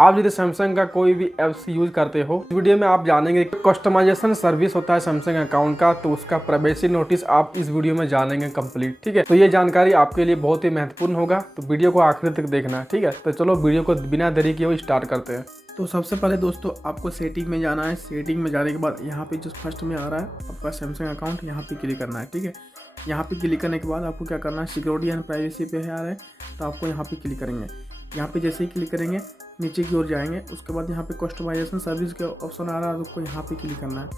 आप यदि सैमसंग का कोई भी ऐप्स यूज करते हो, इस वीडियो में आप जानेंगे कस्टमाइजेशन सर्विस होता है सैमसंग अकाउंट का, तो उसका प्राइवेसी नोटिस आप इस वीडियो में जानेंगे कंप्लीट। ठीक है, तो ये जानकारी आपके लिए बहुत ही महत्वपूर्ण होगा, तो वीडियो को आखिर तक देखना। ठीक है, तो चलो वीडियो को बिना देरी किए स्टार्ट करते हैं। तो सबसे पहले दोस्तों आपको सेटिंग में जाना है। सेटिंग में जाने के बाद यहाँ पे जो फर्स्ट में आ रहा है आपका सैमसंग अकाउंट, यहाँ पे क्लिक करना है। ठीक है, यहाँ पे क्लिक करने के बाद आपको क्या करना है, सिक्योरिटी एंड प्राइवेसी पे है आ रहा है, तो आपको यहाँ पे क्लिक करेंगे। यहाँ पे जैसे ही क्लिक करेंगे नीचे की ओर जाएंगे, उसके बाद यहाँ पे कस्टमाइजेशन सर्विस के ऑप्शन आ रहा है, आपको यहाँ पे क्लिक करना है।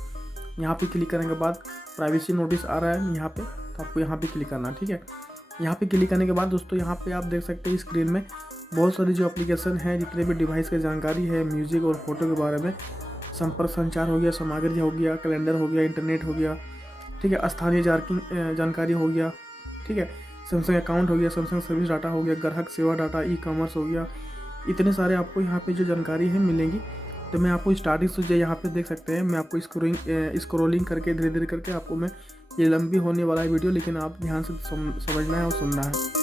यहाँ पे क्लिक करने के बाद प्राइवेसी नोटिस आ रहा है यहाँ पे, तो आपको यहाँ पे क्लिक करना है। ठीक है, यहाँ पे क्लिक करने के बाद दोस्तों यहाँ पे आप देख सकते हैं स्क्रीन में बहुत सारी जो एप्लीकेशन है, जितने भी डिवाइस की जानकारी है, म्यूजिक और फोटो के बारे में, संपर्क संचार हो गया, सामग्री हो गया, कैलेंडर हो गया, इंटरनेट हो गया, ठीक है, स्थानीय जानकारी हो गया, ठीक है, सैमसंग अकाउंट हो गया, सैमसंग सर्विस डाटा हो गया, ग्राहक सेवा डाटा, ई कॉमर्स हो गया, इतने सारे आपको यहाँ पे जो जानकारी है मिलेंगी। तो मैं आपको स्टार्टिंग से जो यहाँ पे देख सकते हैं, मैं आपको स्क्रोलिंग करके धीरे धीरे करके आपको मैं, ये लंबी होने वाला है वीडियो, लेकिन आप ध्यान से समझना है और सुनना है।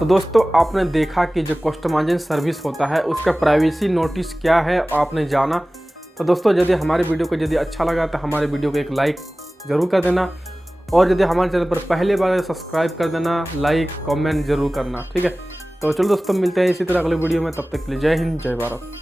तो दोस्तों आपने देखा कि जो कस्टमाइजेशन सर्विस होता है उसका प्राइवेसी नोटिस क्या है आपने जाना। तो दोस्तों यदि हमारे वीडियो को यदि अच्छा लगा तो हमारे वीडियो को एक लाइक ज़रूर कर देना, और यदि हमारे चैनल पर पहले बार सब्सक्राइब कर देना, लाइक कमेंट ज़रूर करना, ठीक है। तो चलो दोस्तों मिलते हैं इसी तरह अगले वीडियो में, तब तक के लिए जय हिंद जय भारत।